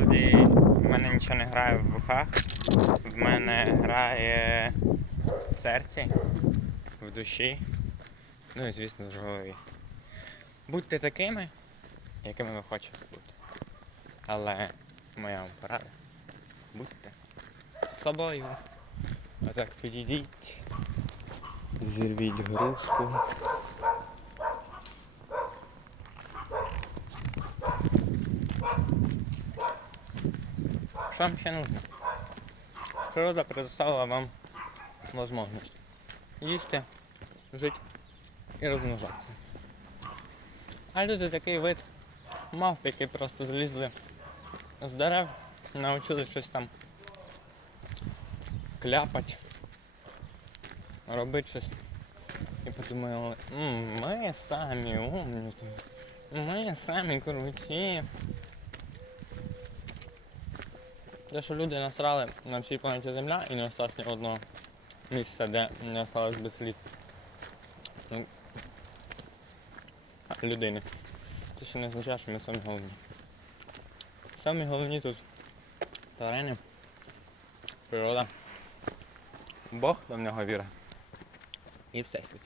насправді в мене нічого не грає в вухах, в мене грає в серці, в душі, ну і звісно в голові. Будьте такими, якими ви хочете бути. Але моя вам порада. Будьте з собою. Отак підійдіть. Зірвіть грушку. Що вам ще нужно? Природа предоставила вам можливість їсти, жити і розмножатися. А люди такий вид мавп, які просто злізли з дерев, навчились щось там кляпать, робити щось. І подумали, ми самі умні, ми самі круті. Те, що люди насрали на всій планеті Земля і не осталось ні одного місця, де не осталось без сліз. Ну, Людини. Це ще не означає, що ми самі головні. Самі головні тут тварини, природа, Бог до нього віра. І всесвіт.